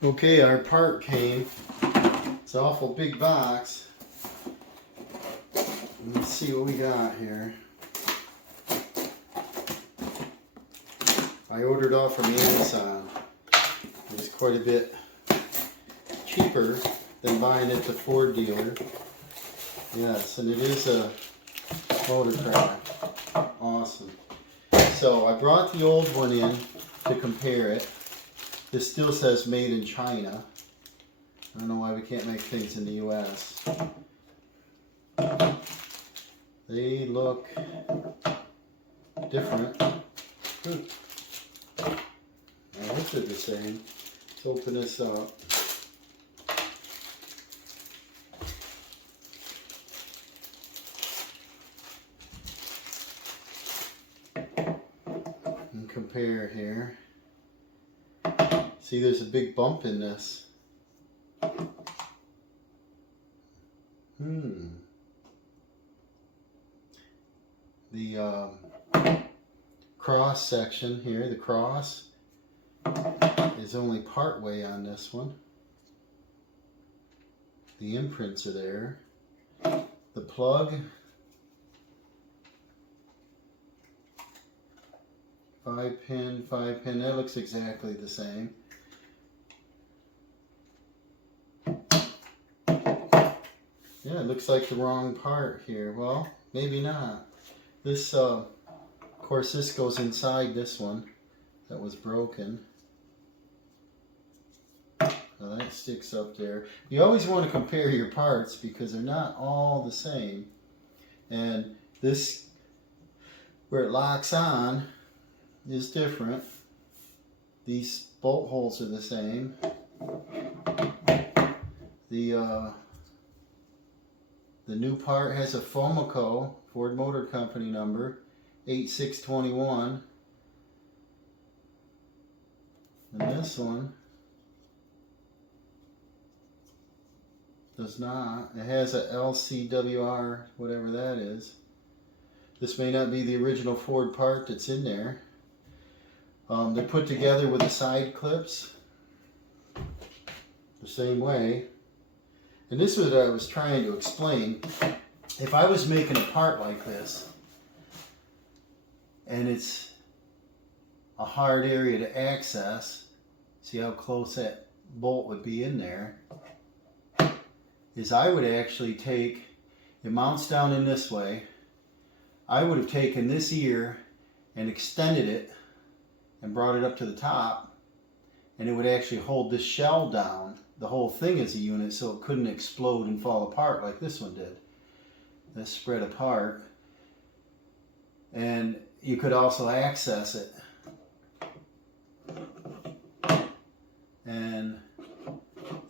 Okay, our part came. It's an awful big box. Let's see what we got here. I ordered off from Amazon. It was quite a bit cheaper than buying at the Ford dealer. Yes, and it is a motor craft. Awesome. So I brought the old one in to compare it. This still says made in China. I don't know why we can't make things in the US. They look different. I hope they're the same. Let's open this up. And compare here. See, there's a big bump in this. The cross section here, the cross, is only part way on this one. The imprints are there. The plug, 5-pin, that looks exactly the same. Yeah, it looks like the wrong part here. Well, maybe not. This, of course, this goes inside this one that was broken. Now that sticks up there. You always want to compare your parts because they're not all the same. And this, where it locks on, is different. These bolt holes are the same. The new part has a Fomico, Ford Motor Company number, 8621. And this one does not. It has a LCWR, whatever that is. This may not be the original Ford part that's in there. They're put together with the side clips the same way. And this is what I was trying to explain. If I was making a part like this, and it's a hard area to access, see how close that bolt would be in there, is I would actually take, it mounts down in this way, I would have taken this ear and extended it and brought it up to the top, and it would actually hold this shell down, the whole thing as a unit, so it couldn't explode and fall apart like this one did. This spread apart, and you could also access it. And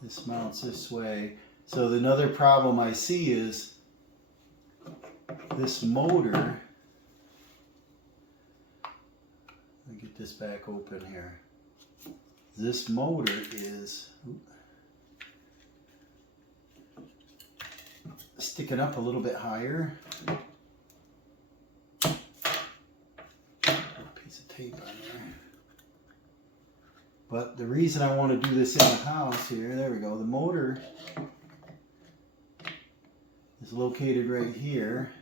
this mounts this way. So another problem I see is this motor. Let me get this back open here. This motor is sticking up a little bit higher. Put a piece of tape on there. But the reason I want to do this in the house here, there we go, the motor is located right here.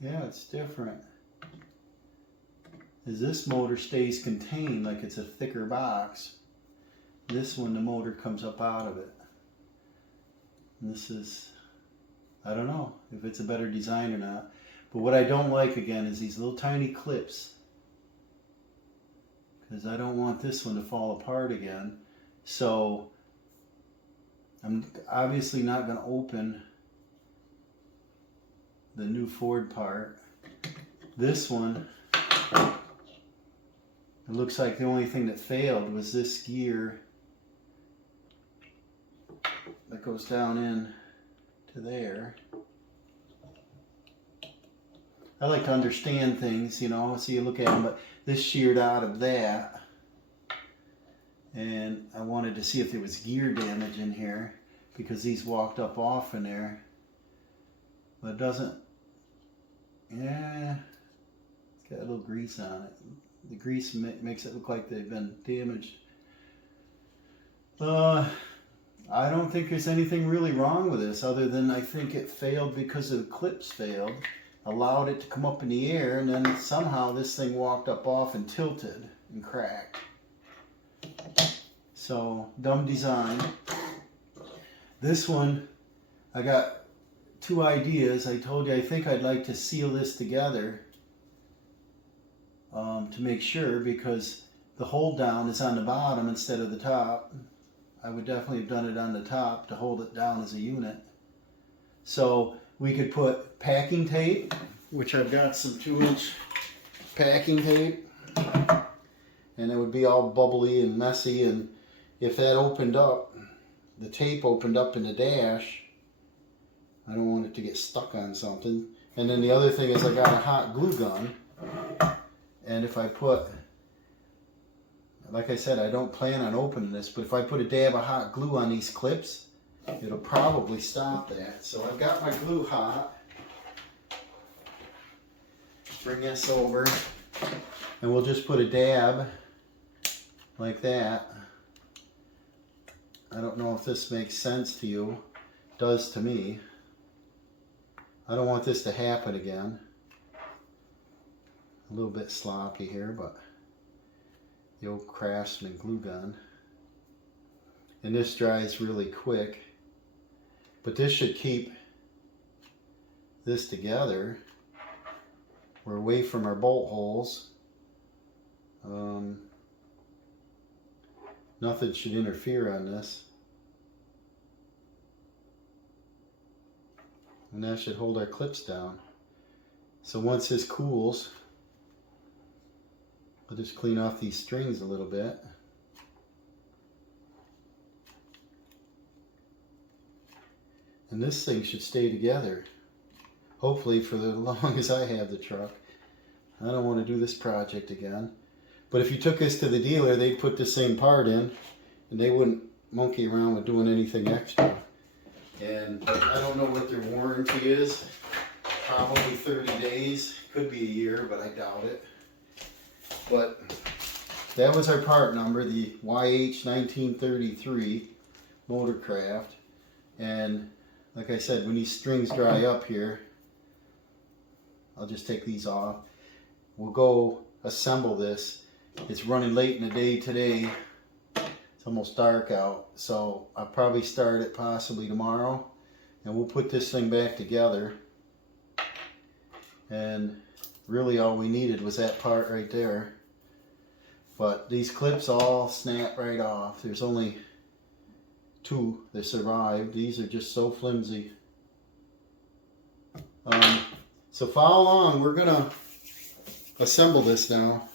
Yeah, it's different. As this motor stays contained like it's a thicker box. This one, the motor comes up out of it. And this is, I don't know if it's a better design or not. But what I don't like, again, is these little tiny clips. Because I don't want this one to fall apart again. So I'm obviously not going to open the new Ford part. This one, it looks like the only thing that failed was this gear that goes down in to there. I like to understand things, you know, so you look at them, but this sheared out of that. And I wanted to see if there was gear damage in here because these walked up off in there. but it doesn't, yeah, it's got a little grease on it. The grease makes it look like they've been damaged. I don't think there's anything really wrong with this other than I think it failed because the clips failed, allowed it to come up in the air, and then somehow this thing walked up off and tilted and cracked. So, dumb design. This one, I got two ideas. I told you I think I'd like to seal this together to make sure, because the hold down is on the bottom instead of the top. I would definitely have done it on the top to hold it down as a unit. So we could put packing tape, which I've got some 2-inch packing tape, and it would be all bubbly and messy, and if that opened up, the tape opened up in the dash, I don't want it to get stuck on something. And then the other thing is I got a hot glue gun, and if I put, like I said, I don't plan on opening this, but if I put a dab of hot glue on these clips, it'll probably stop that. So I've got my glue hot. Bring this over, and we'll just put a dab like that. I don't know if this makes sense to you. It does to me. I don't want this to happen again. A little bit sloppy here, but the old Craftsman glue gun. And this dries really quick, but this should keep this together. We're away from our bolt holes. Nothing should interfere on this. And that should hold our clips down. So once this cools, I'll just clean off these strings a little bit. And this thing should stay together, hopefully for the long as I have the truck. I don't want to do this project again. But if you took this to the dealer, they'd put the same part in, and they wouldn't monkey around with doing anything extra. And I don't know what their warranty is. Probably 30 days. Could be a year, but I doubt it. But that was our part number, the YH1933 Motorcraft. And like I said, when these strings dry up here, I'll just take these off. We'll go assemble this. It's running late in the day today. It's almost dark out, so I'll probably start it possibly tomorrow, and we'll put this thing back together. And really all we needed was that part right there. But these clips all snap right off. There's only 2 that survived. These are just so flimsy. So follow along. We're gonna assemble this now.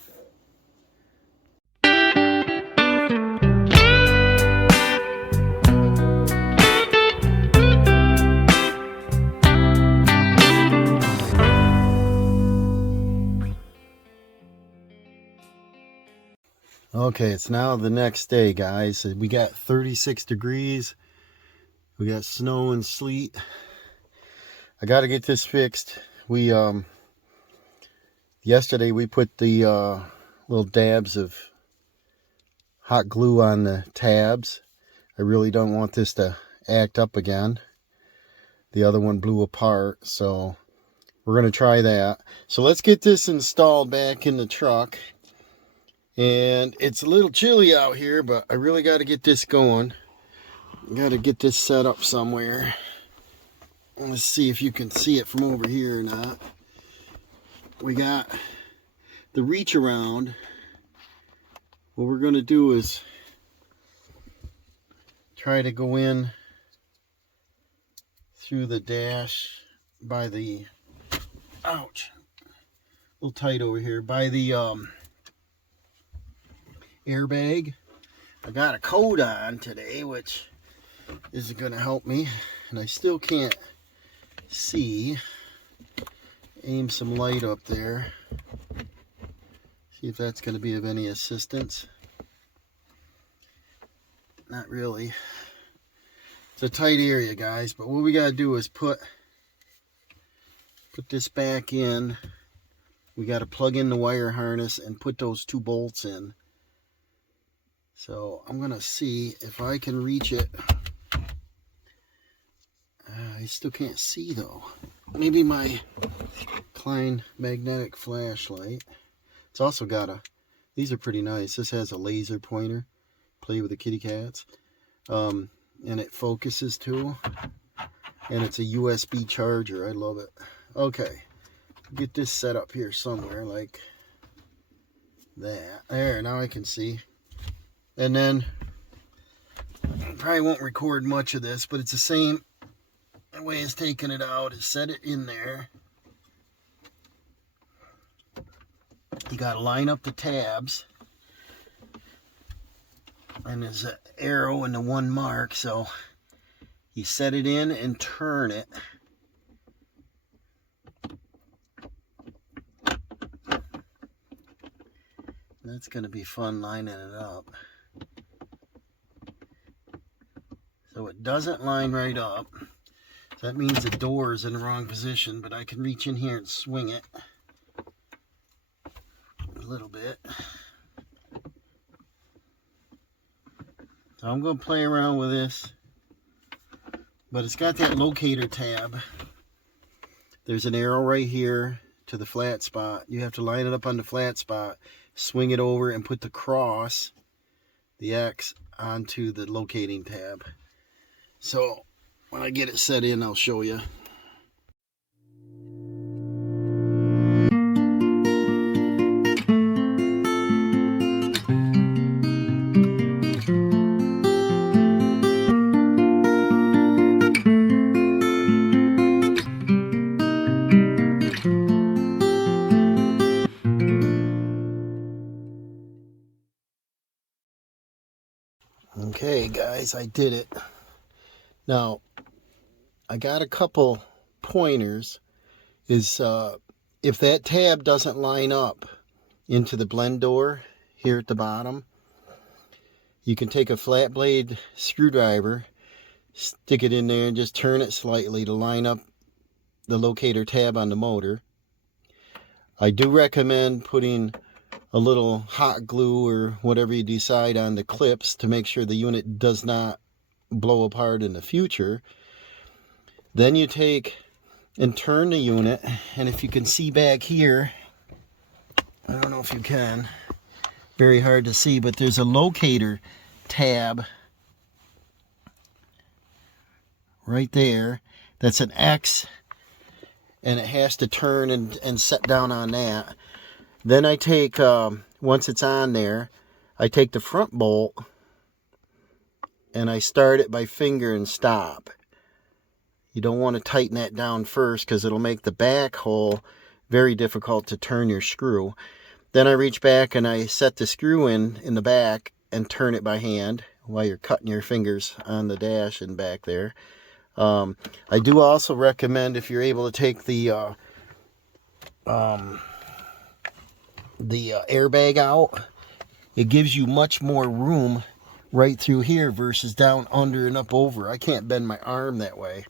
Okay, it's now the next day, guys. We got 36 degrees. We got snow and sleet. I got to get this fixed. We yesterday we put the little dabs of hot glue on the tabs. I really don't want this to act up again. The other one blew apart, so we're going to try that. So let's get this installed back in the truck. And it's a little chilly out here, but I really got to get this going. Got to get this set up somewhere. Let's see if you can see it from over here or not. We got the reach around. What we're going to do is try to go in through the dash by the, ouch, a little tight over here, by the airbag. I got a coat on today, which isn't going to help me, and I still can't see. Aim some light up there, see if that's going to be of any assistance. Not really. It's a tight area, guys, but what we got to do is put put this back in. We got to plug in the wire harness and put those 2 bolts in. So I'm going to see if I can reach it. I still can't see though. Maybe my Klein magnetic flashlight. It's also got a, these are pretty nice. This has a laser pointer. Play with the kitty cats. And it focuses too. And it's a USB charger. I love it. Okay. Get this set up here somewhere like that. There, now I can see. And then, I probably won't record much of this, but it's the same way as taking it out. Is set it in there. You got to line up the tabs. And there's an arrow and the 1 mark, so you set it in and turn it. That's going to be fun lining it up. So it doesn't line right up. So that means the door is in the wrong position, but I can reach in here and swing it a little bit. So I'm going to play around with this. But it's got that locator tab. There's an arrow right here to the flat spot. You have to line it up on the flat spot, swing it over, and put the cross, the X, onto the locating tab. So when I get it set in, I'll show you. Okay guys, I did it. Now I got a couple pointers. Is if that tab doesn't line up into the blend door here at the bottom, you can take a flat blade screwdriver, stick it in there and just turn it slightly to line up the locator tab on the motor. I do recommend putting a little hot glue or whatever you decide on the clips to make sure the unit does not blow apart in the future. Then you take and turn the unit, and if you can see back here, I don't know if you can, very hard to see, but there's a locator tab right there that's an X, and it has to turn and set down on that. Then I take, once it's on there, I take the front bolt and I start it by finger and stop. You don't want to tighten that down first because it'll make the back hole very difficult to turn your screw. Then I reach back and I set the screw in the back and turn it by hand while you're cutting your fingers on the dash and back there. I do also recommend, if you're able to take the airbag out, it gives you much more room right through here versus down under and up over. I can't bend my arm that way.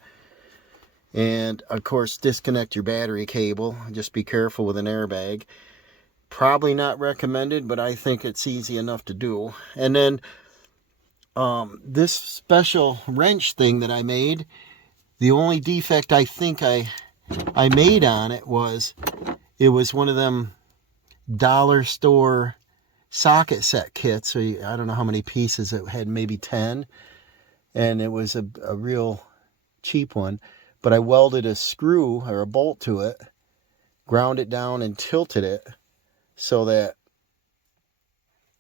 And of course, disconnect your battery cable. Just be careful with an airbag. Probably not recommended, but I think it's easy enough to do. And then this special wrench thing that I made, the only defect I think I made on it was one of them dollar store socket set kits. So I don't know how many pieces it had, maybe 10, and it was a real cheap one. But I welded a screw or a bolt to it, ground it down and tilted it so that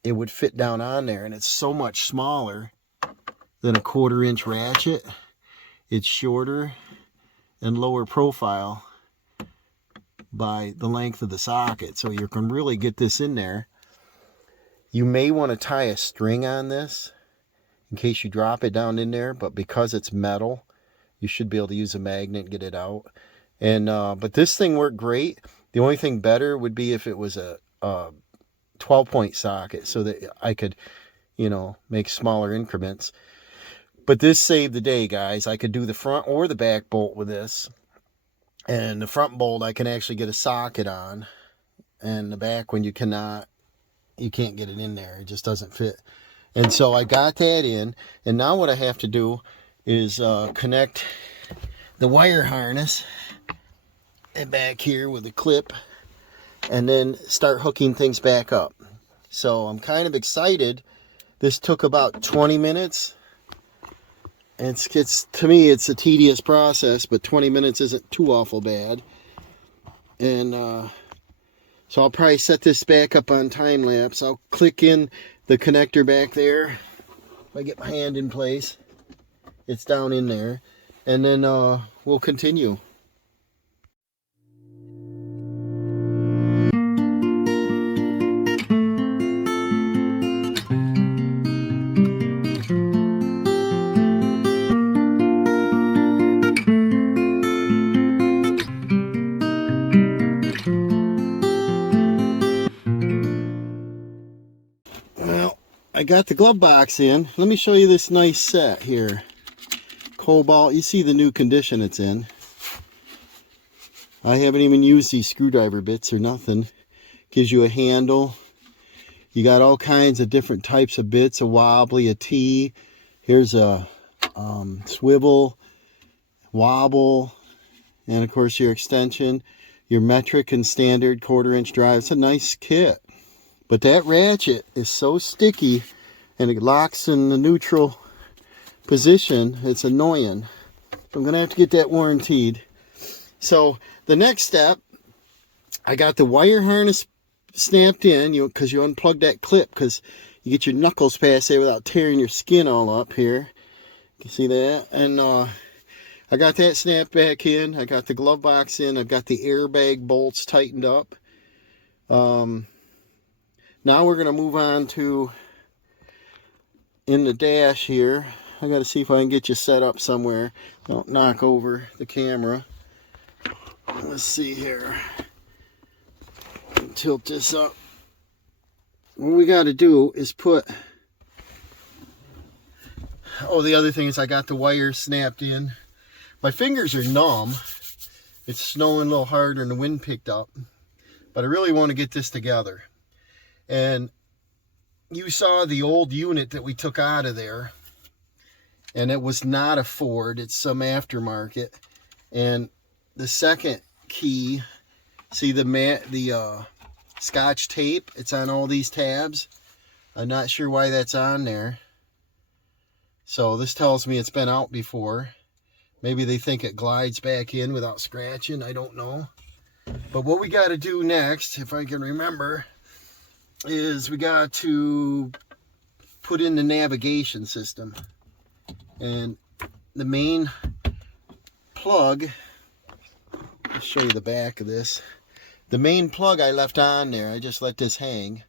it would fit down on there. And it's so much smaller than a 1/4-inch ratchet. It's shorter and lower profile by the length of the socket, so you can really get this in there. You may want to tie a string on this in case you drop it down in there, but because it's metal, you should be able to use a magnet and get it out. And but this thing worked great. The only thing better would be if it was a 12-point socket, so that I could, make smaller increments. But this saved the day, guys. I could do the front or the back bolt with this. And the front bolt I can actually get a socket on, and the back one you can't get it in there. It just doesn't fit. And so I got that in, and now what I have to do is connect the wire harness and back here with a clip, and then start hooking things back up. So I'm kind of excited. This took about 20 minutes. It's to me it's a tedious process, but 20 minutes isn't too awful bad. And so I'll probably set this back up on time lapse. I'll click in the connector back there. If I get my hand in place, it's down in there, and then we'll continue. I got the glove box in. Let me show you this nice set here. Cobalt. You see the new condition it's in. I haven't even used these screwdriver bits or nothing. Gives you a handle. You got all kinds of different types of bits. A wobbly, a T. Here's a swivel, wobble, and of course your extension. Your metric and standard 1/4 inch drive. It's a nice kit. But that ratchet is so sticky, and it locks in the neutral position. It's annoying. I'm going to have to get that warranted. So the next step, I got the wire harness snapped in, because you unplug that clip, because you get your knuckles past there without tearing your skin all up here. You see that? And I got that snapped back in. I got the glove box in. I've got the airbag bolts tightened up. Now we're going to move on to in the dash here. I got to see if I can get you set up somewhere. Don't knock over the camera. Let's see here. Tilt this up. What we got to do is put... Oh, the other thing is I got the wire snapped in. My fingers are numb. It's snowing a little harder and the wind picked up. But I really want to get this together. And you saw the old unit that we took out of there, and it was not a Ford, it's some aftermarket. And the second key, see the Scotch tape, it's on all these tabs. I'm not sure why that's on there. So this tells me it's been out before. Maybe they think it glides back in without scratching, I don't know. But what we got to do next, if I can remember, is we got to put in the navigation system. And the main plug, I'll show you the back of this. The main plug I left on there, I just let this hang.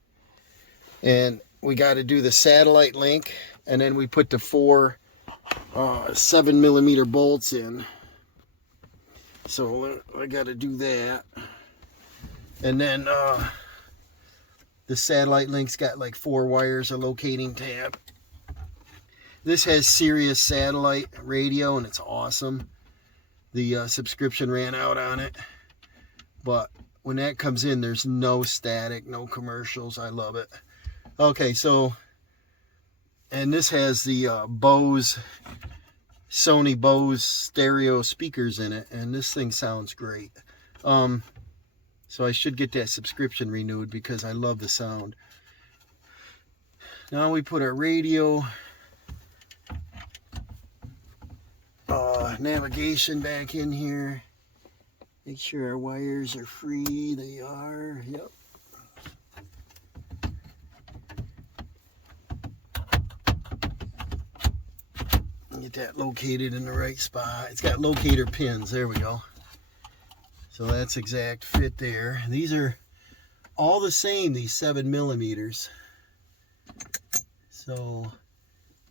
And we got to do the satellite link, and then we put the 4 7mm bolts in. So I got to do that. And then the satellite link's got like 4 wires, a locating tab. This has Sirius satellite radio, and it's awesome. The subscription ran out on it. But when that comes in, there's no static, no commercials. I love it. Okay, so, and this has the Sony Bose stereo speakers in it, and this thing sounds great. So I should get that subscription renewed because I love the sound. Now we put our radio navigation back in here. Make sure our wires are free. They are. Yep. Get that located in the right spot. It's got locator pins. There we go. So that's exact fit there. These are all the same, these 7mm. So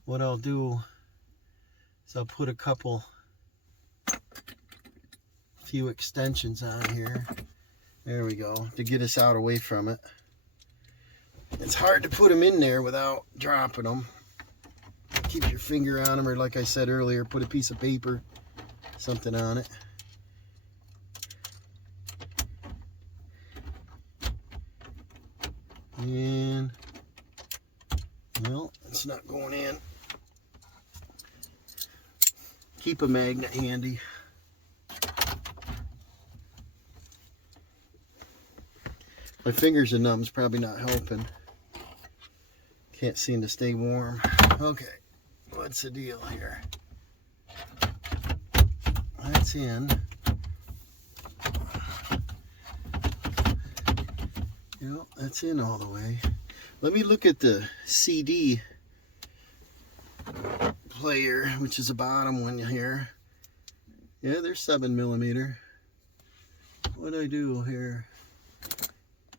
what I'll do is I'll put a few extensions on here. There we go, to get us out away from it. It's hard to put them in there without dropping them. Keep your finger on them, or like I said earlier, put a piece of paper, something on it. And, well, it's not going in. Keep a magnet handy. My fingers are numb, it's probably not helping. Can't seem to stay warm. Okay, what's the deal here? That's in. Yep, that's in all the way. Let me look at the CD player, which is the bottom one here. Yeah, there's 7mm. What do I do here?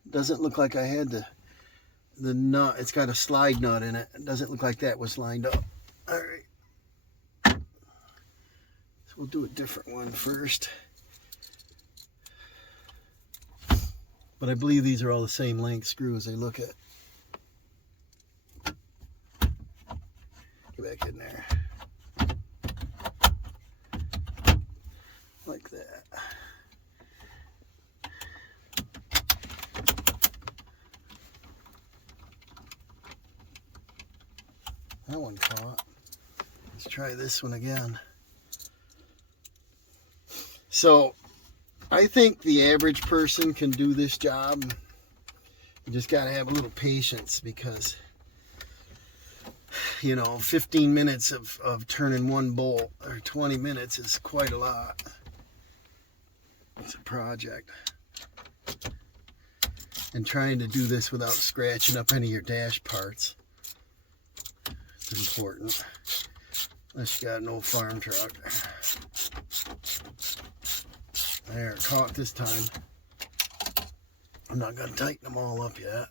Doesn't look like I had the nut. It's got a slide nut in it. It doesn't look like that was lined up. All right. So we'll do a different one first. But I believe these are all the same length screws they look at. Get back in there. Like that. That one caught. Let's try this one again. So, I think the average person can do this job. You just got to have a little patience because, you know, 15 minutes of turning one bolt or 20 minutes is quite a lot. It's a project. And trying to do this without scratching up any of your dash parts is important. Unless you got an old farm truck. There, caught this time. I'm not going to tighten them all up yet.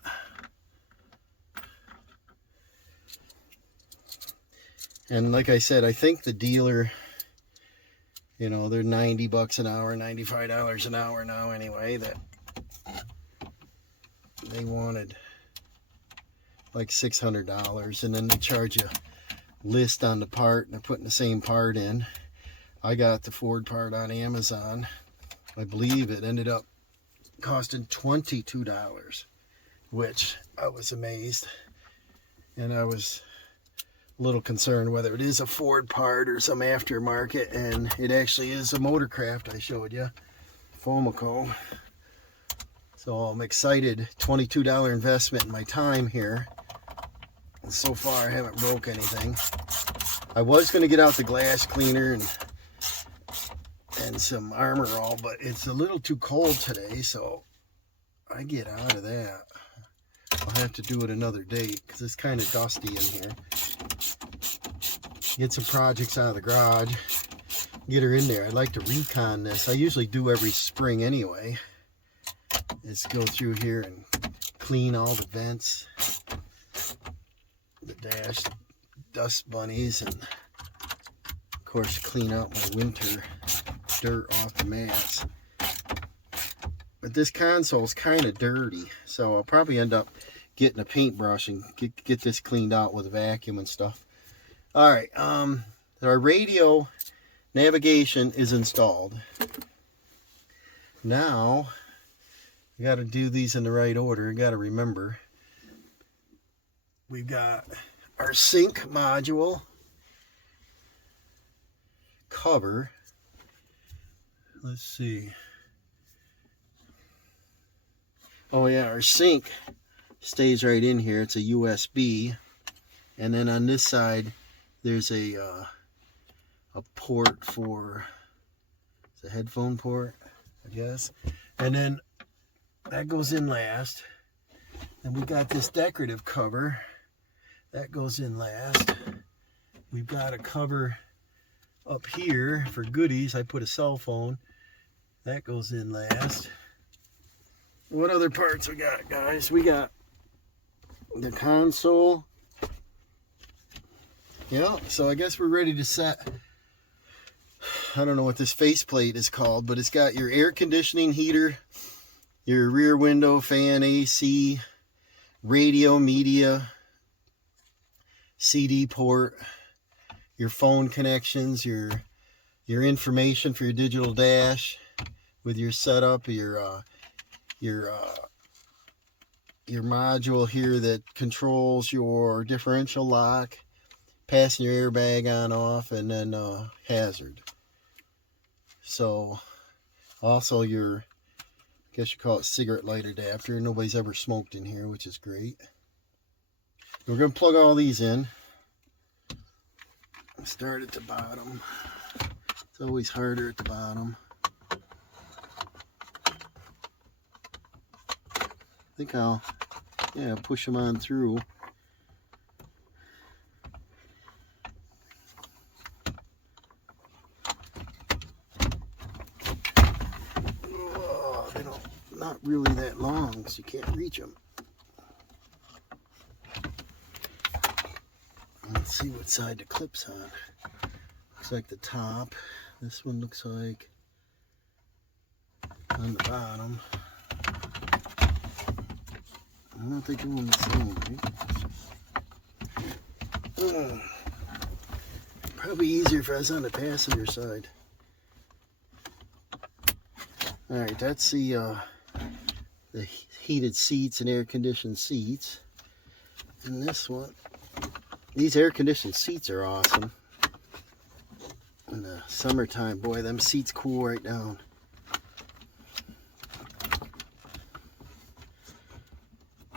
And like I said, I think the dealer, you know, they're $90 an hour, $95 an hour now anyway, that they wanted like $600, and then they charge you list on the part, and they're putting the same part in. I got the Ford part on Amazon. I believe it ended up costing $22, which I was amazed. And I was a little concerned whether it is a Ford part or some aftermarket, and it actually is a Motorcraft I showed you, Fomico. So I'm excited. $22 investment in my time here. And so far I haven't broke anything. I was going to get out the glass cleaner and some Armor All, but it's a little too cold today, so I get out of that. I'll have to do it another day because it's kind of dusty in here. Get some projects out of the garage, get her in there. I'd like to recon this. I usually do every spring anyway. Is go through here and clean all the vents, the dash, dust bunnies, and of course clean out my winter dirt off the mats. But this console's kind of dirty, so I'll probably end up getting a paintbrush and get this cleaned out with a vacuum and stuff. All right, our radio navigation is installed. Now we got to do these in the right order. You got to remember, we've got our sync module cover. Let's see. Oh yeah, our sync stays right in here. It's a USB, and then on this side there's a port for, it's a headphone port, I guess, and then that goes in last. And we got this decorative cover that goes in last. We've got a cover up here for goodies. I put a cell phone, that goes in last. What other parts we got, guys? We got the console. Yeah, so I guess we're ready to set. I don't know what this faceplate is called, but it's got your air conditioning heater, your rear window fan, AC, radio, media, CD port, your phone connections, your information for your digital dash with your setup, your your module here that controls your differential lock, passenger airbag on off, and then hazard. So also your, I guess you call it cigarette light adapter. Nobody's ever smoked in here, which is great. We're going to plug all these in. Start at the bottom. It's always harder at the bottom. I think I'll, yeah, push them on through. Oh, they don't, not really that long, so you can't reach them. Let's see what side the clip's on. Looks like the top. This one looks like on the bottom. I don't think they're doing the same, right? Probably easier if I was on the passenger side. Alright, that's the heated seats and air-conditioned seats. And this one, these air-conditioned seats are awesome. In the summertime, boy, them seats cool right down.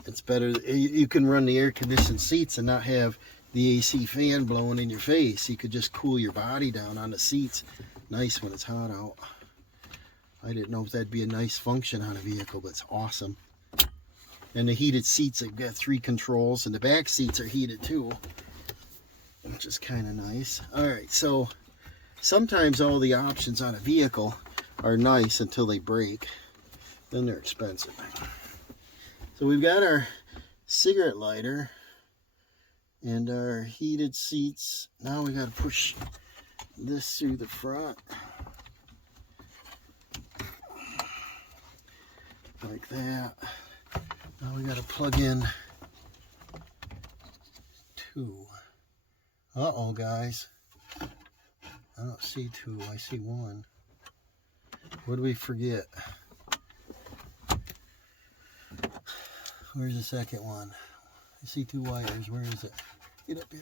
It's better, you can run the air-conditioned seats and not have the AC fan blowing in your face. You could just cool your body down on the seats. Nice when it's hot out. I didn't know if that'd be a nice function on a vehicle, but it's awesome. And the heated seats, they've got 3 controls, and the back seats are heated too, which is kind of nice. Alright, so sometimes all the options on a vehicle are nice until they break. Then they're expensive. So we've got our cigarette lighter and our heated seats. Now we got to push this through the front. Like that. Now we got to plug in 2. Uh-oh, guys. I don't see 2. I see 1. What did we forget? Where's the second one? I see 2 wires. Where is it? Get up here.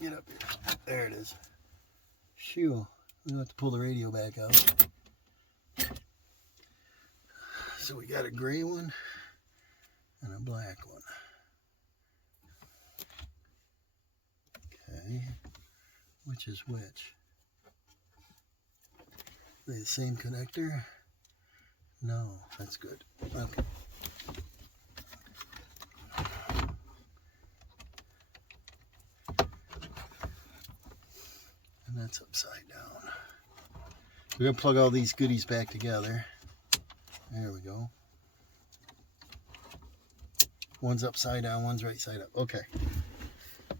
Get up here. There it is. Shoo. We have to pull the radio back out. So we got a gray one and a black one. Okay. Which is which? Are they the same connector? No, that's good. Okay. And that's upside down. We're going to plug all these goodies back together. There we go. One's upside down, one's right side up. Okay.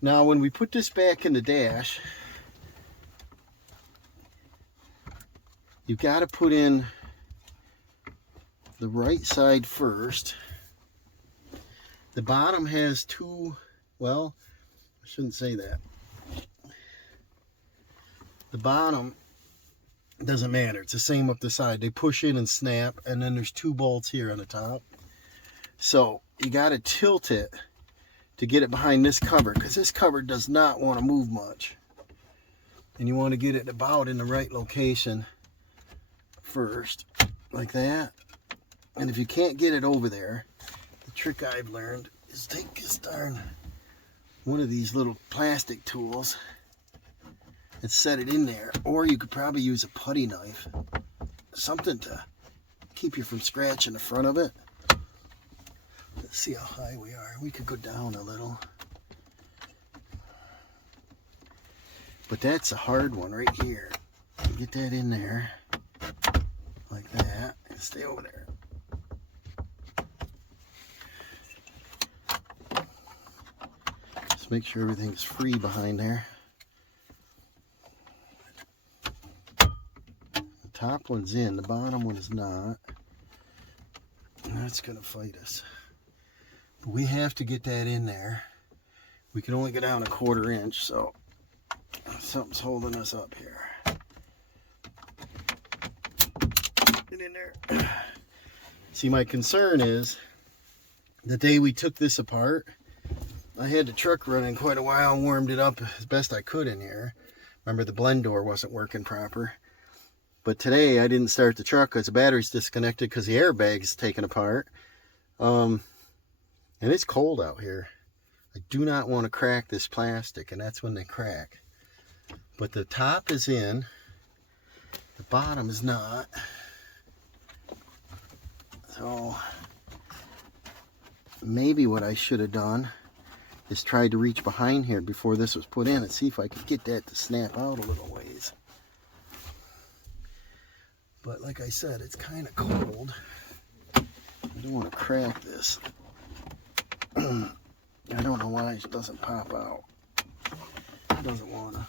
Now when we put this back in the dash, you've got to put in the right side first. The bottom has 2, well, I shouldn't say that. The bottom doesn't matter. It's the same up the side. They push in and snap, and then there's 2 bolts here on the top. So you got to tilt it to get it behind this cover, because this cover does not want to move much. And you want to get it about in the right location first, like that. And if you can't get it over there, the trick I've learned is take this darn one of these little plastic tools and set it in there. Or you could probably use a putty knife, something to keep you from scratching the front of it. Let's see how high we are. We could go down a little. But that's a hard one right here. Get that in there like that and stay over there. Just make sure everything's free behind there. The top one's in, the bottom one is not. And that's going to fight us. But we have to get that in there. We can only get down a 1/4 inch, so something's holding us up here. Get in there. See, my concern is the day we took this apart, I had the truck running quite a while, warmed it up as best I could in here. Remember, the blend door wasn't working proper. But today I didn't start the truck because the battery's disconnected because the airbag's taken apart. And it's cold out here. I do not want to crack this plastic, and that's when they crack. But the top is in, the bottom is not. So maybe what I should have done is tried to reach behind here before this was put in and see if I could get that to snap out a little ways. But like I said, it's kind of cold. I don't want to crack this. I don't know why it doesn't pop out. It doesn't want to.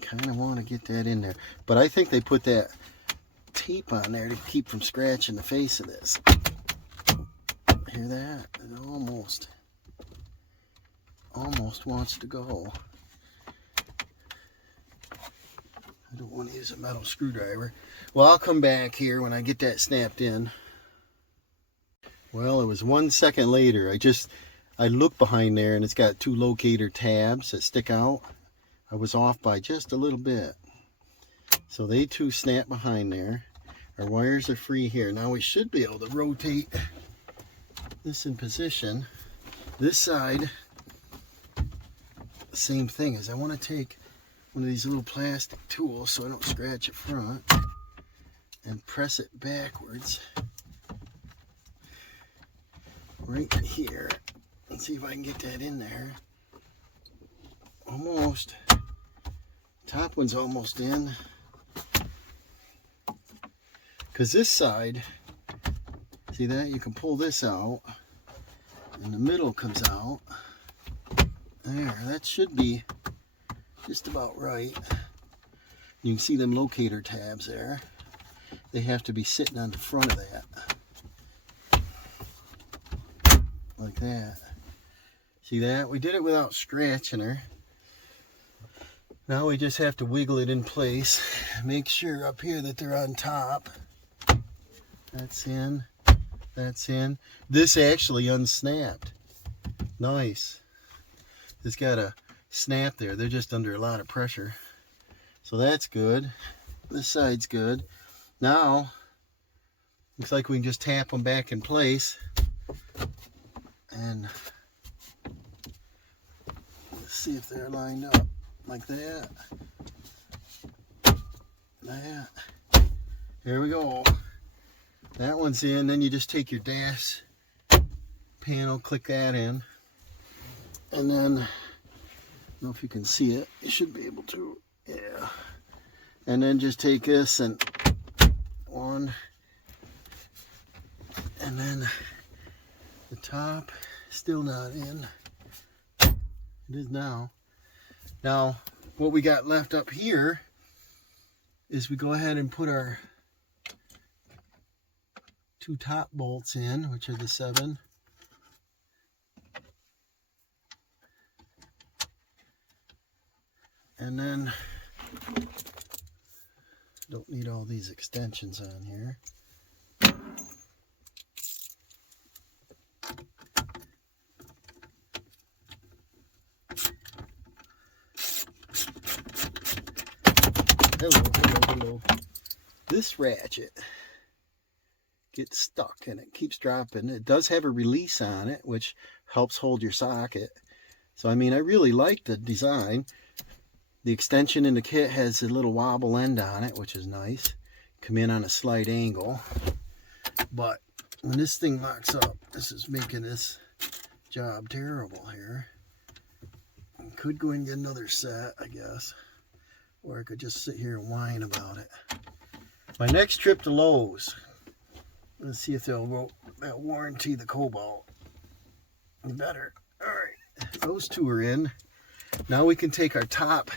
Kind of want to get that in there. But I think they put that tape on there to keep from scratching the face of this. Hear that? It almost wants to go. I don't want to use a metal screwdriver. Well, I'll come back here when I get that snapped in. Well, it was 1 second later. I looked behind there and it's got 2 locator tabs that stick out. I was off by just a little bit. So they 2 snap behind there. Our wires are free here. Now we should be able to rotate this in position. This side, the same thing is I want to take one of these little plastic tools so I don't scratch it front and press it backwards right here and see if I can get that in there. Almost. Top one's almost in. Because this side, see that? You can pull this out and the middle comes out. There, that should be just about right. You can see them locator tabs there. They have to be sitting on the front of that. Like that. See that? We did it without scratching her. Now we just have to wiggle it in place. Make sure up here that they're on top. That's in. That's in. This actually unsnapped. Nice. It's got a snap there. They're just under a lot of pressure. So that's good. This side's good. Now, looks like we can just tap them back in place. And let's see if they're lined up like that. That. Here we go. That one's in. Then you just take your dash panel, click that in. And then, I don't know if you can see it. You should be able to. Yeah. And then just take this and one. And then the top, still not in. It is now. Now, what we got left up here is we go ahead and put our 2 top bolts in, which are the 7. And then, don't need all these extensions on here. Hello. This ratchet gets stuck and it keeps dropping. It does have a release on it, which helps hold your socket. So, I mean, I really like the design. The extension in the kit has a little wobble end on it, which is nice. Come in on a slight angle. But when this thing locks up, this is making this job terrible here. I could go and get another set, I guess. Or I could just sit here and whine about it. My next trip to Lowe's. Let's see if they'll warranty the Cobalt. Better. Alright. Those 2 are in. Now we can take our top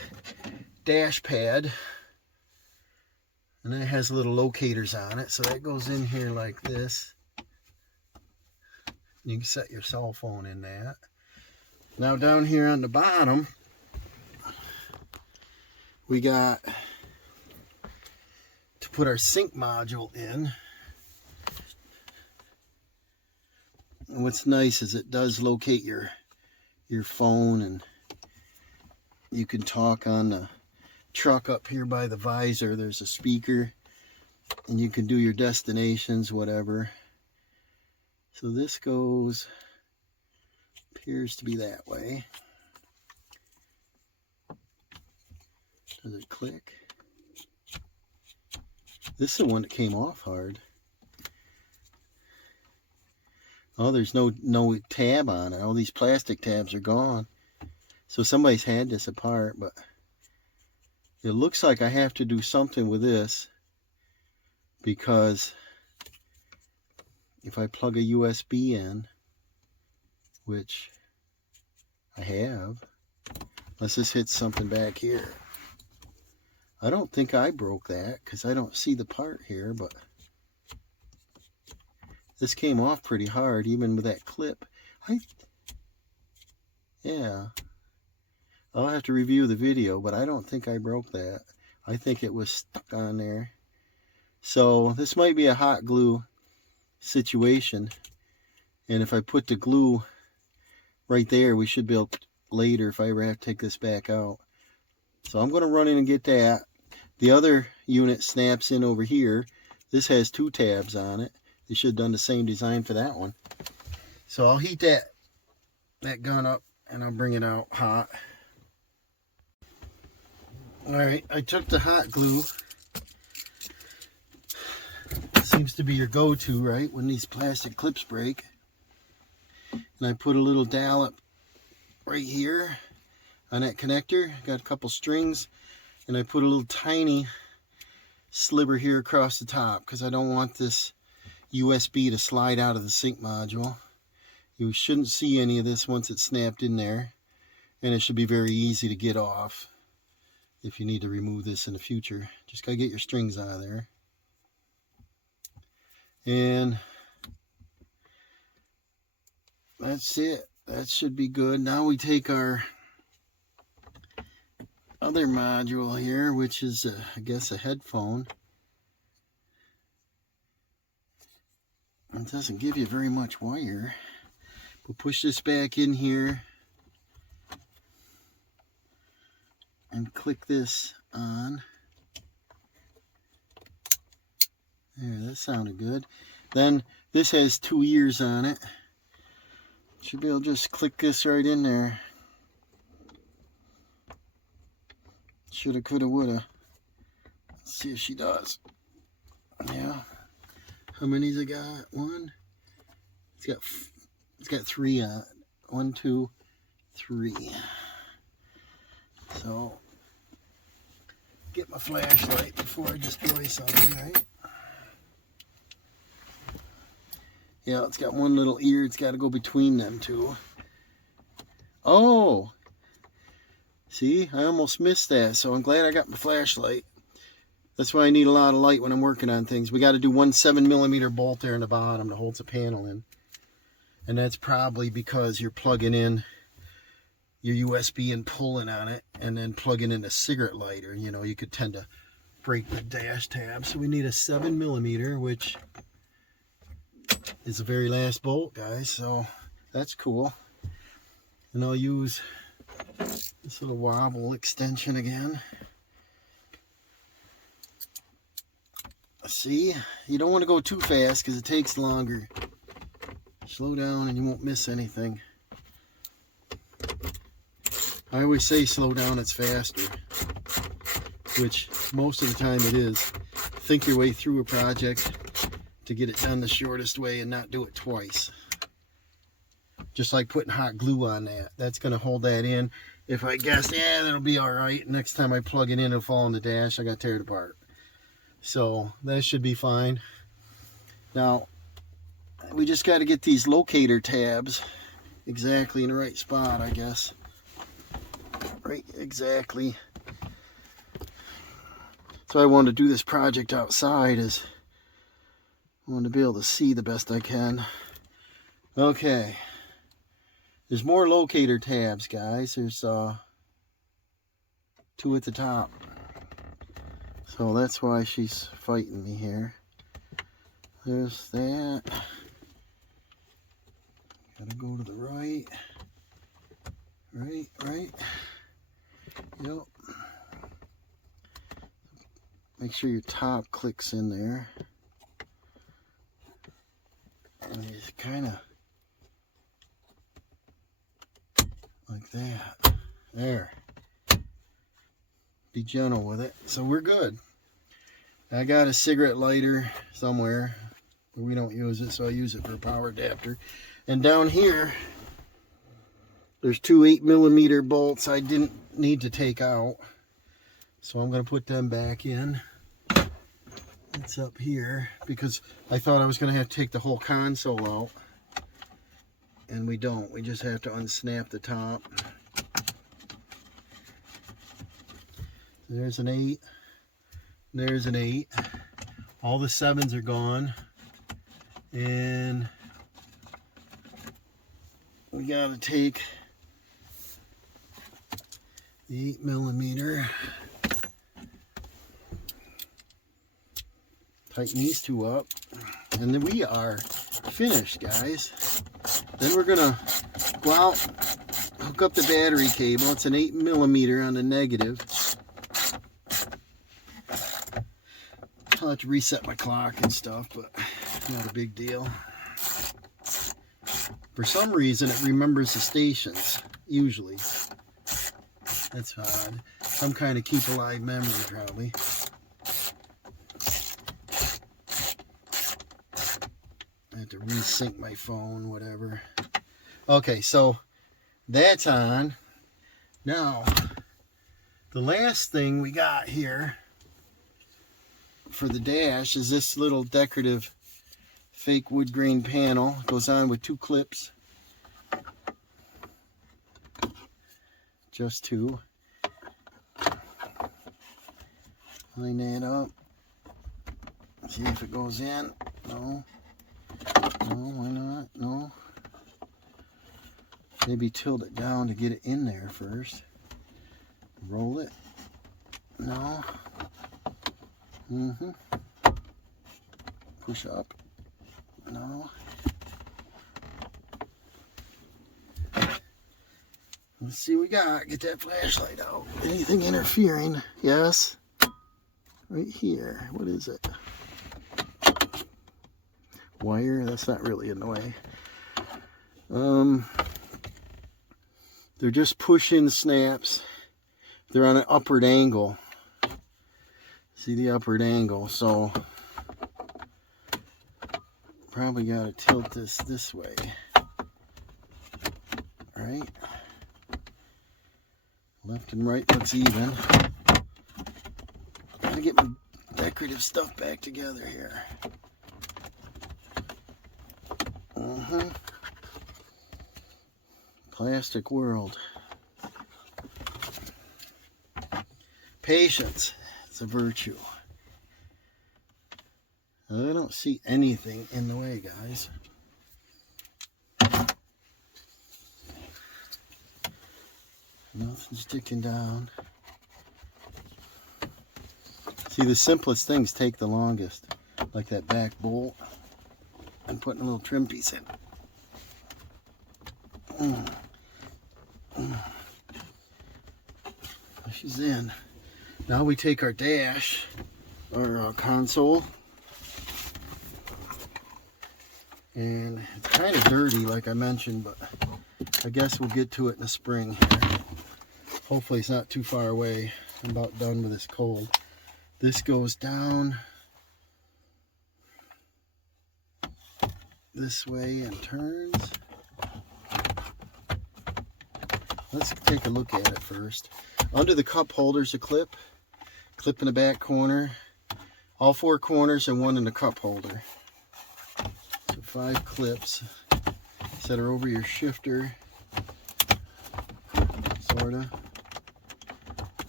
dash pad. And then it has little locators on it. So that goes in here like this. You can set your cell phone in that. Now down here on the bottom, we got to put our sync module in. And what's nice is it does locate your phone, and you can talk on the truck up here by the visor. There's a speaker, and you can do your destinations, whatever. So this goes, appears to be that way. Does it click? This is the one that came off hard. Oh, there's no tab on it. All these plastic tabs are gone. So somebody's had this apart, but it looks like I have to do something with this, because if I plug a USB in, which I have, unless this hits something back here. I don't think I broke that because I don't see the part here, but this came off pretty hard even with that clip. Yeah. I'll have to review the video, but I don't think I broke that. I think it was stuck on there. So this might be a hot glue situation. And if I put the glue right there, we should be able to, later, if I ever have to take this back out. So I'm going to run in and get that. The other unit snaps in over here. This has 2 tabs on it. They should have done the same design for that one. So I'll heat that gun up and I'll bring it out hot. Alright, I took the hot glue. Seems to be your go-to, right, when these plastic clips break. And I put a little dollop right here on that connector. Got a couple strings. And I put a little tiny sliver here across the top because I don't want this USB to slide out of the sync module. You shouldn't see any of this once it's snapped in there. And it should be very easy to get off if you need to remove this in the future. Just gotta get your strings out of there. And that's it. That should be good. Now we take our other module here, which is I guess a headphone. It doesn't give you very much wire. We'll push this back in here and click this on. There, that sounded good. Then this has 2 ears on it. Should be able to just click this right in there. Shoulda, coulda, woulda. Let's see if she does. Yeah. How many's it got? 1. It's got 3 on it. 1, 2, 3. So get my flashlight before I destroy something, right? Yeah, it's got one little ear. It's got to go between them 2. Oh! See, I almost missed that, so I'm glad I got my flashlight. That's why I need a lot of light when I'm working on things. We got to do 1 7mm bolt there in the bottom that holds the panel in. And that's probably because you're plugging in your USB and pulling on it, and then plugging in a cigarette lighter. You know, you could tend to break the dash tab. So we need a 7mm, which is the very last bolt, guys. So that's cool. And I'll use this little wobble extension again. See, you don't want to go too fast because it takes longer. Slow down and you won't miss anything. I always say slow down, it's faster, which most of the time it is. Think your way through a project to get it done the shortest way and not do it twice. Just like putting hot glue on that. That's going to hold that in. If I guess, yeah, that'll be alright. Next time I plug it in, it'll fall in the dash. I got to tear it apart. So that should be fine. Now, we just got to get these locator tabs exactly in the right spot, I guess. Right, exactly. So I wanted to do this project outside, is I want to be able to see the best I can. Okay. There's more locator tabs, guys. There's 2 at the top. So that's why she's fighting me here. There's that. Gotta go to the right. Right. Yep. Make sure your top clicks in there. And just kind of like that. There. Be gentle with it. So we're good. I got a cigarette lighter somewhere, but we don't use it, so I use it for a power adapter. And down here, there's two 8mm bolts I didn't need to take out, so I'm going to put them back in. It's up here because I thought I was going to have to take the whole console out, and we don't. We just have to unsnap the top. There's an 8. There's an 8. All the 7s are gone, and we got to take the 8mm. Tighten these two up, and then we are finished, guys. Then we're gonna go out, hook up the battery cable. It's an 8mm on the negative. I'll have to reset my clock and stuff, but not a big deal. For some reason, it remembers the stations, usually. That's odd. Some kind of keep alive memory, probably. I have to resync my phone, whatever. Okay, so that's on. Now, the last thing we got here for the dash is this little decorative fake wood grain panel. It goes on with 2 clips. Just 2. Line that up. See if it goes in. No. No, why not? No. Maybe tilt it down to get it in there first. Roll it. No. Push up. No. Let's see what we got. Get that flashlight out. Anything interfering? Yes. Right here. What is it? Wire? That's not really in the way. They're just push-in snaps. They're on an upward angle. See the upward angle, so probably got to tilt this way, right? Left and right looks even. Gotta get my decorative stuff back together here. Plastic world. Patience. It's a virtue. I don't see anything in the way, guys. Nothing sticking down. See, the simplest things take the longest, like that back bolt and putting a little trim piece in. She's in. Now we take our dash, or console, and it's kind of dirty, like I mentioned, but I guess we'll get to it in the spring here. Hopefully it's not too far away. I'm about done with this cold. This goes down this way and turns. Let's take a look at it first. Under the cup holder's a clip in the back corner, all 4 corners and 1 in the cup holder. So 5 clips that are over your shifter, sorta.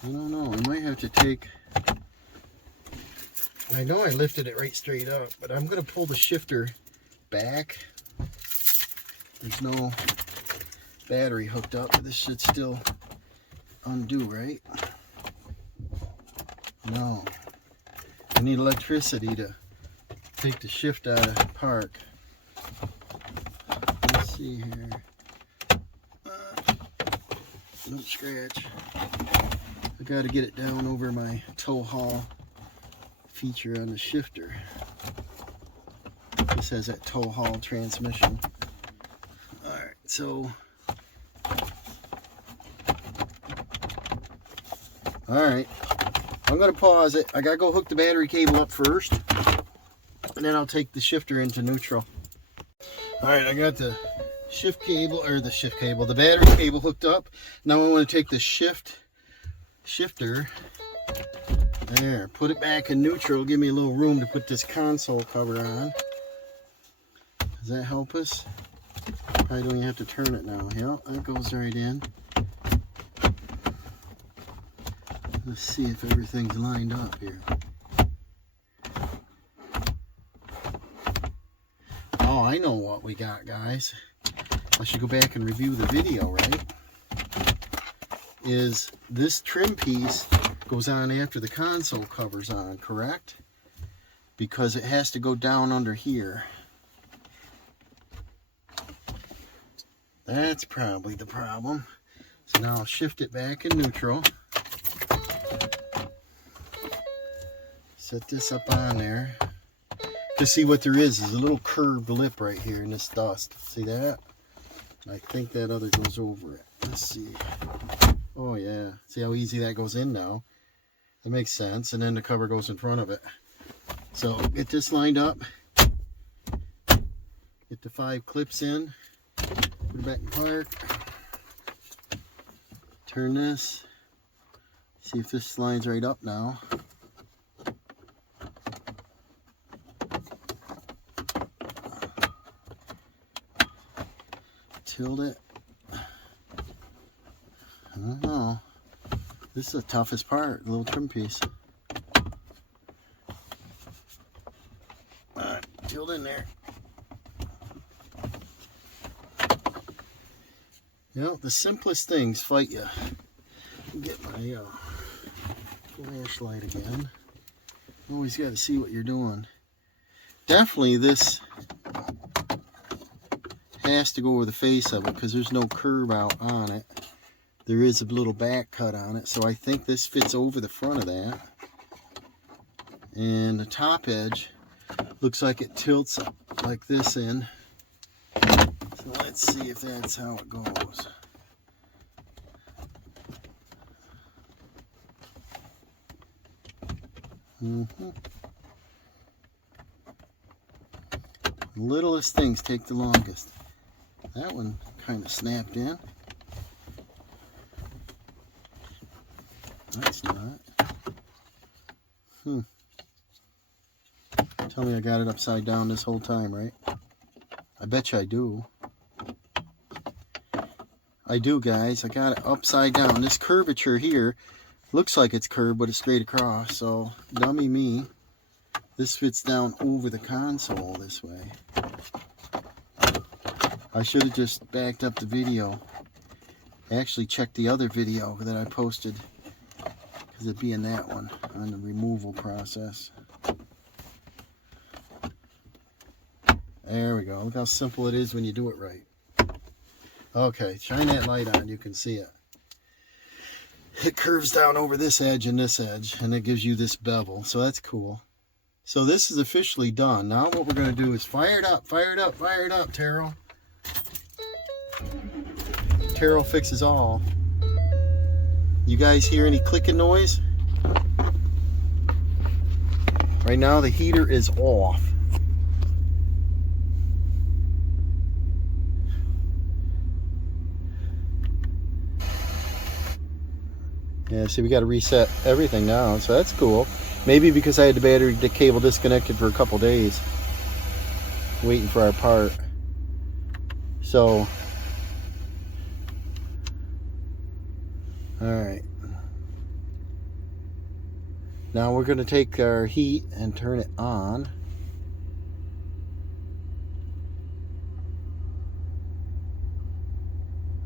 I don't know, I might have to take, I know I lifted it right straight up, but I'm gonna pull the shifter back. There's no battery hooked up, but this should still undo, right? No. I need electricity to take the shift out of park. Let's see here. No scratch. I got to get it down over my tow haul feature on the shifter. This has that tow haul transmission. Alright, so alright, I'm going to pause it. I got to go hook the battery cable up first, and then I'll take the shifter into neutral. Alright, I got the the battery cable hooked up. Now I want to take the shifter there, put it back in neutral, give me a little room to put this console cover on. Does that help us? Probably don't even have to turn it now. Yeah, that goes right in. Let's see if everything's lined up here. Oh, I know what we got, guys. I should go back and review the video, right? Is this trim piece goes on after the console cover's on, correct? Because it has to go down under here. That's probably the problem. So now I'll shift it back in neutral. Set this up on there. To see what there is a little curved lip right here in this dust. See that? I think that other goes over it. Let's see. Oh yeah. See how easy that goes in now? That makes sense. And then the cover goes in front of it. So get this lined up. Get the 5 clips in. Put it back in park. Turn this. See if this lines right up now. Tilt it. I don't know. This is the toughest part, the little trim piece. Alright, tilt in there. You know, the simplest things fight you. Get my flashlight again. Always got to see what you're doing. Definitely this has to go over the face of it because there's no curve out on it. There is a little back cut on it, so I think this fits over the front of that. And the top edge looks like it tilts like this in. So let's see if that's how it goes. The littlest things take the longest. That one kind of snapped in. That's not. Tell me I got it upside down this whole time, right? I bet you I do. I do, guys. I got it upside down. This curvature here looks like it's curved, but it's straight across. So, dummy me. This fits down over the console this way. I should have just backed up the video. Actually checked the other video that I posted, because it'd be in that one on the removal process. There we go. Look how simple it is when you do it right. Okay, shine that light on, you can see it. It curves down over this edge and it gives you this bevel, so that's cool. So this is officially done. Now what we're going to do is fire it up, Taro. Taro fixes all. You guys hear any clicking noise? Right now the heater is off. Yeah, see, we got to reset everything now, so that's cool. Maybe because I had the battery cable disconnected for a couple days, waiting for our part. So, all right. Now we're going to take our heat and turn it on.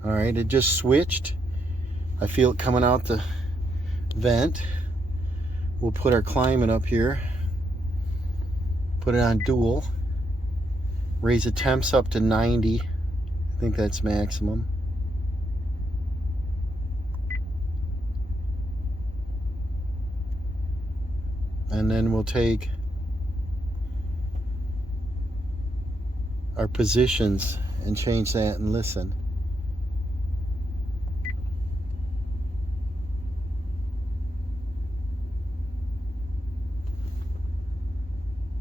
All right, it just switched. I feel it coming out the vent. We'll put our climate up here. Put it on dual. Raise the temps up to 90. I think that's maximum. And then we'll take our positions and change that and listen.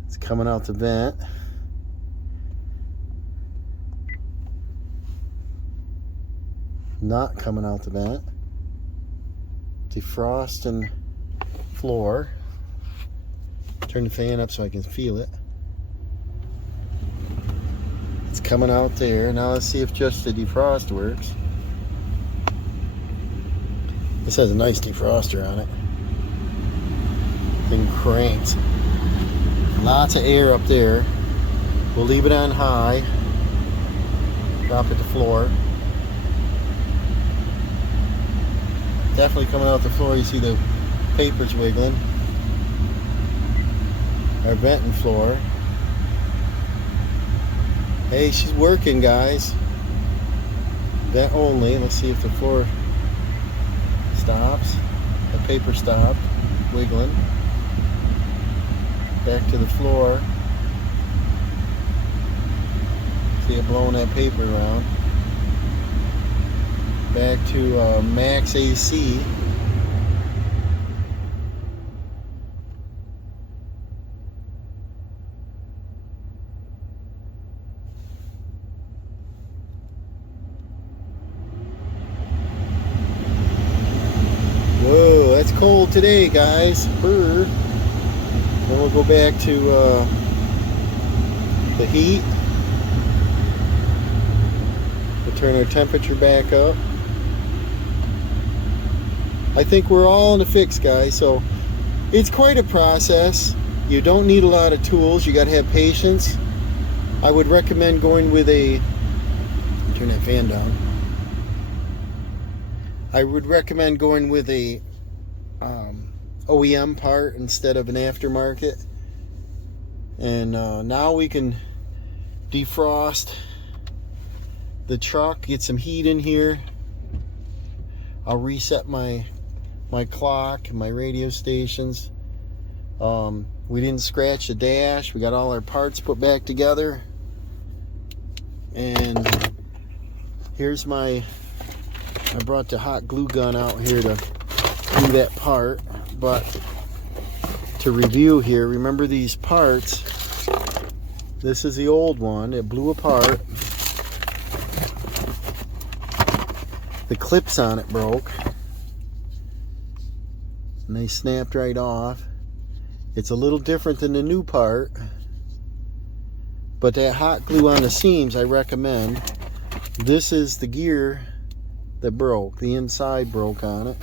It's coming out the vent. Not coming out the vent. Defrost and floor. Turn the fan up so I can feel it. It's coming out there. Now let's see if just the defrost works. This has a nice defroster on it. Thing cranks. Lots of air up there. We'll leave it on high. Drop it to floor. Definitely coming out the floor. You see the papers wiggling. Our venting floor. Hey, she's working, guys. Vent only. Let's see if the floor stops. The paper stopped wiggling. Back to the floor. See it blowing that paper around. Back to max AC. Whoa, that's cold today, guys. Brr. Then we'll go back to the heat. We'll turn our temperature back up. I think we're all in a fix, guys. So it's quite a process. You don't need a lot of tools. You got to have patience. I would recommend going with a, turn that fan down. I would recommend going with a OEM part instead of an aftermarket. And now we can defrost the truck, get some heat in here. I'll reset my clock and my radio stations. We didn't scratch the dash. We got all our parts put back together. And here's I brought the hot glue gun out here to do that part. But to review here, remember these parts. This is the old one. It blew apart. The clips on it broke. And they snapped right off. It's a little different than the new part. But that hot glue on the seams, I recommend. This is the gear that broke. The inside broke on it.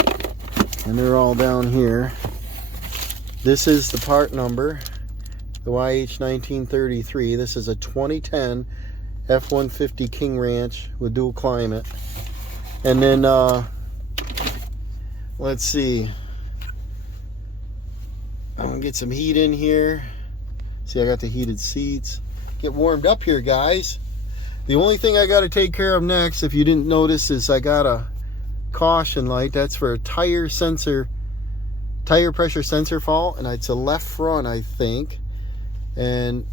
And they're all down here. This is the part number. The YH1933. This is a 2010 F-150 King Ranch with dual climate. And then, let's see. I'm gonna get some heat in here. See, I got the heated seats. Get warmed up here, guys. The only thing I got to take care of next, if you didn't notice, is I got a caution light. That's for a tire pressure sensor fault, and it's a left front, I think. And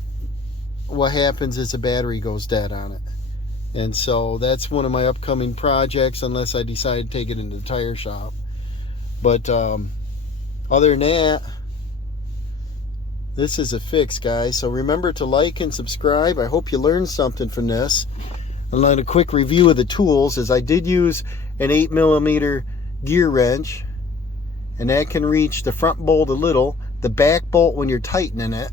what happens is the battery goes dead on it. And so that's one of my upcoming projects, unless I decide to take it into the tire shop. But other than that, this is a fix, guys. So remember to like and subscribe. I hope you learned something from this. And like a quick review of the tools is I did use an 8mm gear wrench, and that can reach the front bolt a little. The back bolt, when you're tightening it,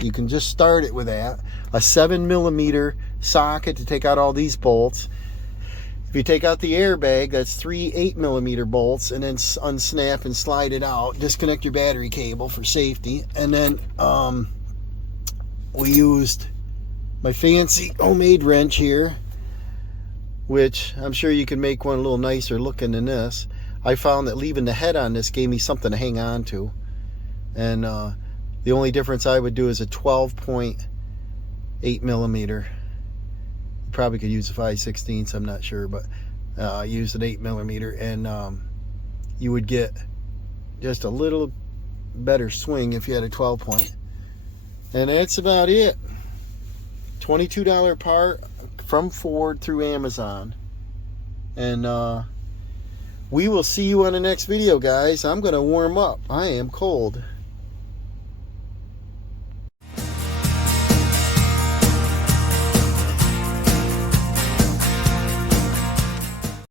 you can just start it with that. A 7mm socket to take out all these bolts. If you take out the airbag, that's 3 8mm bolts, and then unsnap and slide it out. Disconnect your battery cable for safety. And then we used my fancy homemade wrench here, which I'm sure you can make one a little nicer looking than this. I found that leaving the head on this gave me something to hang on to. And the only difference I would do is a 12.8mm You probably could use a 5/16, I'm not sure, but I used an 8mm, and you would get just a little better swing if you had a 12 point. And that's about it. $22 part from Ford through Amazon. And we will see you on the next video, guys. I'm going to warm up. I am cold.